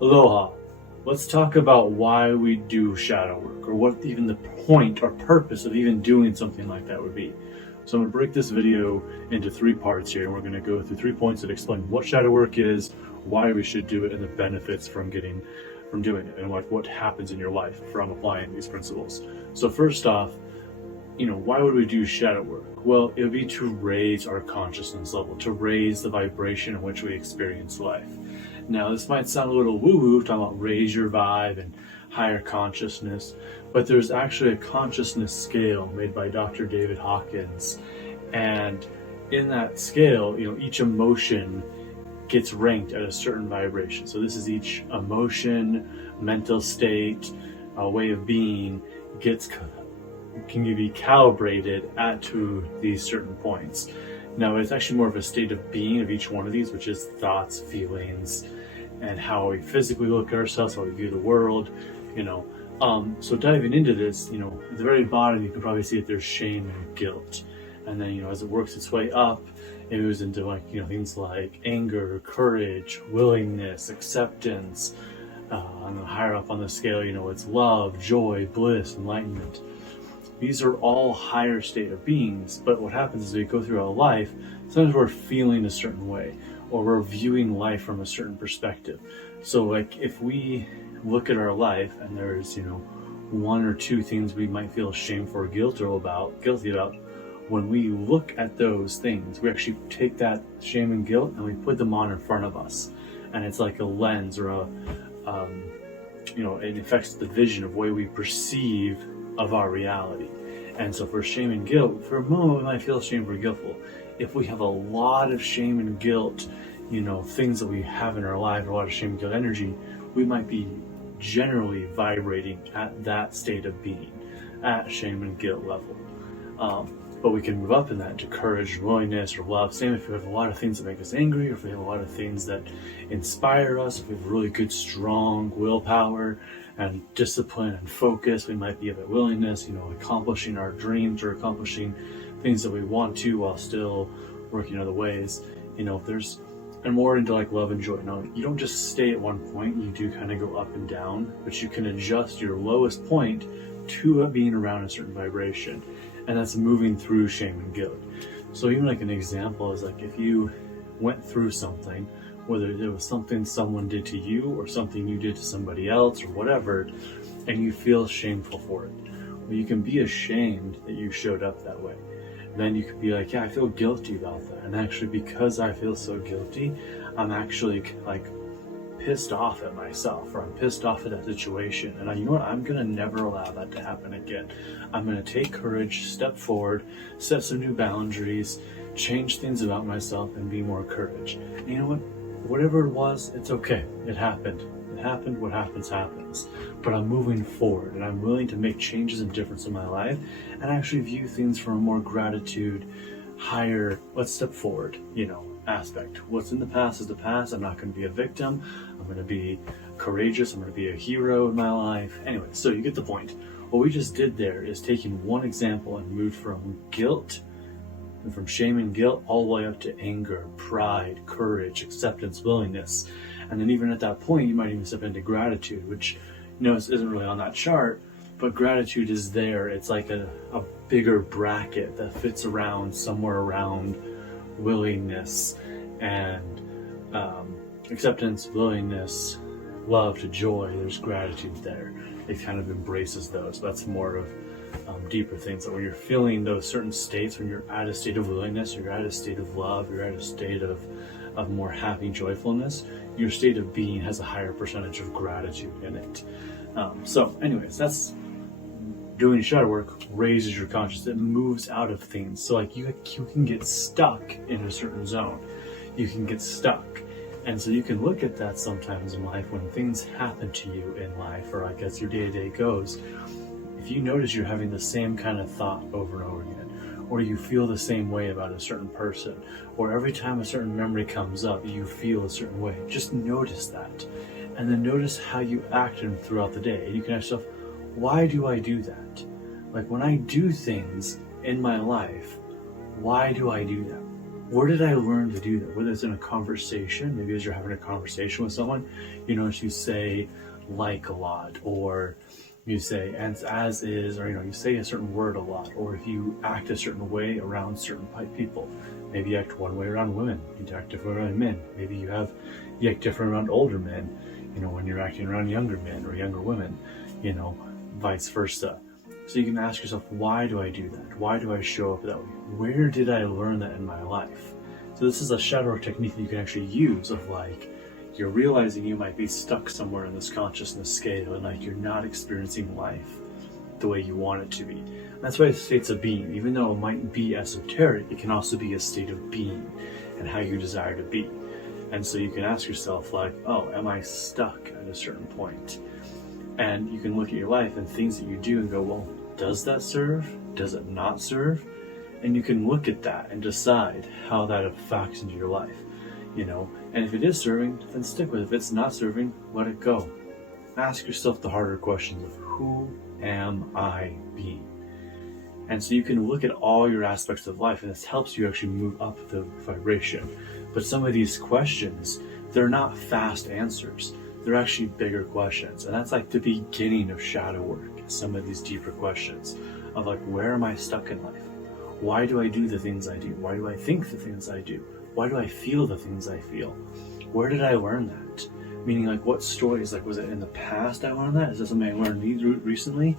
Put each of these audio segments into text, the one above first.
Aloha. Let's talk about why we do shadow work, or what even the point or purpose of even doing something like that would be. So I'm going to break this video into 3 parts here, and we're going to go through 3 points that explain what shadow work is, why we should do it, and the benefits from doing it, and what happens in your life from applying these principles. So first off, why would we do shadow work? Well, it would be to raise our consciousness level, to raise the vibration in which we experience life. Now, this might sound a little woo-woo, talking about raise your vibe and higher consciousness, but there's actually a consciousness scale made by Dr. David Hawkins. And in that scale, each emotion gets ranked at a certain vibration. So this is each emotion, mental state, way of being can be calibrated to these certain points. Now, it's actually more of a state of being of each one of these, which is thoughts, feelings, and how we physically look at ourselves, how we view the world, So diving into this, at the very bottom, you can probably see that there's shame and guilt. And then, as it works its way up, it moves into things like anger, courage, willingness, acceptance. And then higher up on the scale, it's love, joy, bliss, enlightenment. These are all higher state of beings, but what happens is we go through our life, sometimes we're feeling a certain way, or we're viewing life from a certain perspective. So like if we look at our life and there's, 1 or 2 things we might feel shameful or guilty about, when we look at those things, we actually take that shame and guilt and we put them on in front of us. And it's like a lens or it affects the vision of the way we perceive of our reality. And so for shame and guilt, for a moment we might feel shameful or guiltful. If we have a lot of shame and guilt, things that we have in our life, a lot of shame and guilt energy, we might be generally vibrating at that state of being, at shame and guilt level. But we can move up in that to courage, willingness, or love. Same if we have a lot of things that make us angry, or if we have a lot of things that inspire us, if we have really good, strong willpower and discipline and focus, we might be at willingness, accomplishing our dreams or accomplishing things that we want to while still working other ways. And more into like love and joy. Now, you don't just stay at one point, you do kind of go up and down, but you can adjust your lowest point to being around a certain vibration. And that's moving through shame and guilt. So even like an example is like if you went through something, whether it was something someone did to you or something you did to somebody else or whatever, and you feel shameful for it. Well, you can be ashamed that you showed up that way. Then you could be like, yeah, I feel guilty about that. And actually, because I feel so guilty, I'm actually like pissed off at myself, or I'm pissed off at that situation. And I'm going to never allow that to happen again. I'm going to take courage, step forward, set some new boundaries, change things about myself, and be more courage. And you know what? Whatever it was, it's okay. It happened. It happened. What happens, happens. But I'm moving forward, and I'm willing to make changes and difference in my life, and actually view things from a more gratitude, higher, let's step forward, aspect. What's in the past is the past. I'm not going to be a victim. I'm going to be courageous. I'm going to be a hero in my life. Anyway, so you get the point. What we just did there is taking one example and moved from guilt and from shame and guilt all the way up to anger, pride, courage, acceptance, willingness. And then even at that point, you might even step into gratitude, which, isn't really on that chart, but gratitude is there. It's like a bigger bracket that fits somewhere around willingness and acceptance, willingness, love to joy. There's gratitude there. It kind of embraces those. That's more of deeper things. So when you're feeling those certain states, when you're at a state of willingness, you're at a state of love, you're at a state of more happy joyfulness, your state of being has a higher percentage of gratitude in it. So anyways, that's doing shadow work raises your consciousness. It moves out of things. So like you can get stuck in a certain zone. You can get stuck. And so you can look at that sometimes in life when things happen to you in life, or I guess your day-to-day goes. If you notice you're having the same kind of thought over and over again, or you feel the same way about a certain person, or every time a certain memory comes up, you feel a certain way, just notice that. And then notice how you act throughout the day. And you can ask yourself, why do I do that? Like when I do things in my life, why do I do that? Where did I learn to do that? Whether it's in a conversation, maybe as you're having a conversation with someone, you notice you say like a lot, or you say as is, or you say a certain word a lot, or if you act a certain way around certain people. Maybe you act one way around women, you act different around men. Maybe you act different around older men, when you're acting around younger men or younger women, vice versa. So you can ask yourself, why do I do that? Why do I show up that way? Where did I learn that in my life? So this is a shadow work technique that you can actually use of you're realizing you might be stuck somewhere in this consciousness scale and you're not experiencing life the way you want it to be. And that's why it's states of being. Even though it might be esoteric, it can also be a state of being and how you desire to be. And so you can ask yourself oh, am I stuck at a certain point? And you can look at your life and things that you do and go, well, does that serve? Does it not serve? And you can look at that and decide how that factors into your life, And if it is serving, then stick with it. If it's not serving, let it go. Ask yourself the harder questions of who am I being? And so you can look at all your aspects of life, and this helps you actually move up the vibration. But some of these questions, they're not fast answers. They're actually bigger questions. And that's the beginning of shadow work, some of these deeper questions of where am I stuck in life? Why do I do the things I do? Why do I think the things I do? Why do I feel the things I feel? Where did I learn that? Meaning what stories, was it in the past I learned that? Is that something I learned recently?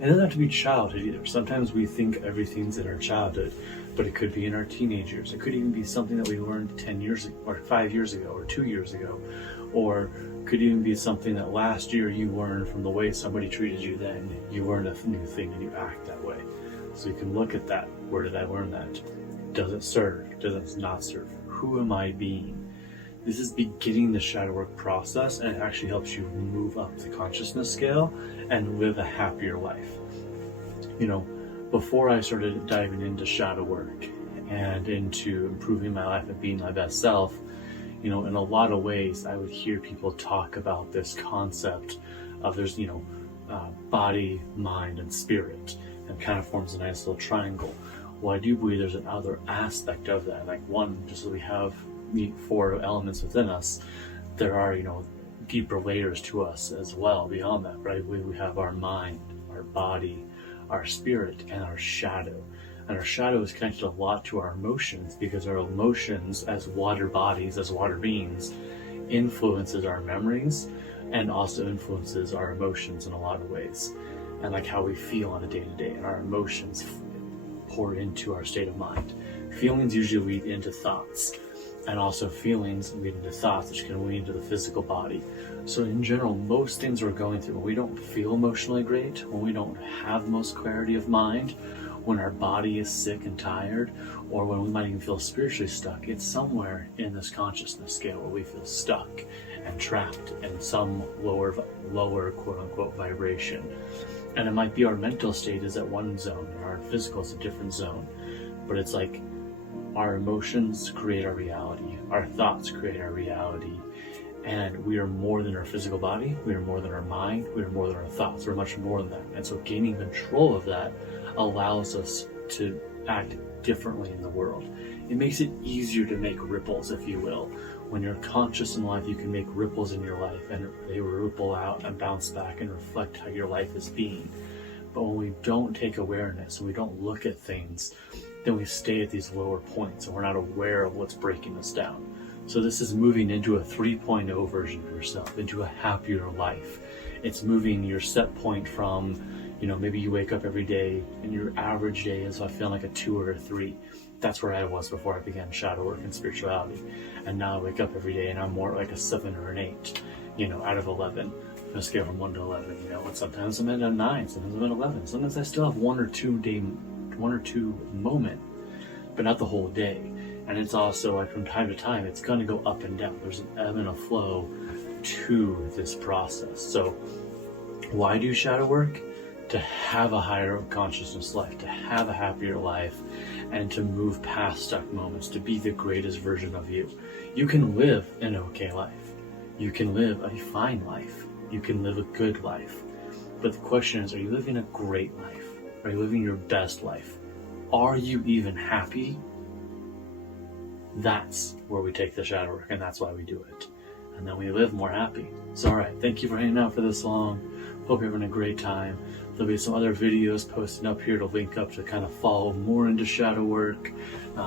It doesn't have to be childhood either. Sometimes we think everything's in our childhood, but it could be in our teenage years. It could even be something that we learned 10 years ago, or 5 years ago, or 2 years ago, or could even be something that last year you learned from the way somebody treated you then. You learned a new thing and you act that way. So you can look at that. Where did I learn that? Does it serve? Does it not serve? Who am I being? This is beginning the shadow work process, and it actually helps you move up the consciousness scale and live a happier life. Before I started diving into shadow work and into improving my life and being my best self, in a lot of ways I would hear people talk about this concept of there's, body, mind, and spirit, and kind of forms a nice little triangle. Well, I do believe there's another aspect of that. One, just as we have the 4 elements within us, there are, deeper layers to us as well beyond that, right? We have our mind, our body, our spirit, and our shadow. And our shadow is connected a lot to our emotions, because our emotions as water bodies, as water beings, influences our memories and also influences our emotions in a lot of ways. And how we feel on a day-to-day, and our emotions pour into our state of mind. Feelings usually lead into thoughts, and also feelings lead into thoughts, which can lead into the physical body. So in general, most things we're going through, when we don't feel emotionally great, when we don't have the most clarity of mind, when our body is sick and tired, or when we might even feel spiritually stuck, it's somewhere in this consciousness scale where we feel stuck and trapped in some lower quote-unquote vibration. And it might be our mental state is at one zone, and our physical is a different zone. But it's our emotions create our reality, our thoughts create our reality, and we are more than our physical body, we are more than our mind, we are more than our thoughts, we're much more than that. And so gaining control of that allows us to act differently in the world. It makes it easier to make ripples, if you will. When you're conscious in life, you can make ripples in your life, and they ripple out and bounce back and reflect how your life is being. But when we don't take awareness and we don't look at things, then we stay at these lower points and we're not aware of what's breaking us down. So this is moving into a 3.0 version of yourself, into a happier life. It's moving your set point from, maybe you wake up every day and your average day is feeling like a 2 or a 3. That's where I was before I began shadow work and spirituality. And now I wake up every day and I'm more like a 7 or an 8, out of 11. On a scale from 1 to 11, and sometimes I'm at a 9, sometimes I'm at 11. Sometimes I still have one or two moment, but not the whole day. And it's also from time to time, it's going to go up and down. There's an ebb and a flow to this process. So why do shadow work? To have a higher consciousness life, to have a happier life, and to move past stuck moments, to be the greatest version of you. You can live an okay life. You can live a fine life. You can live a good life. But the question is, are you living a great life? Are you living your best life? Are you even happy? that's where we take the shadow work, and that's why we do it. And then we live more happy. So, all right, thank you for hanging out for this long. Hope you're having a great time. There'll be some other videos posted up here to link up to kind of follow more into shadow work,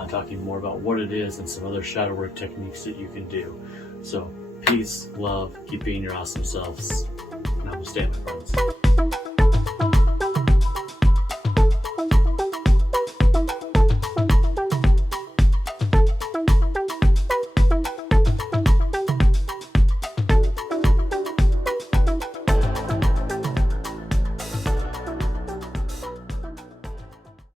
talking more about what it is and some other shadow work techniques that you can do. So, peace, love, keep being your awesome selves. Namaste, my friends.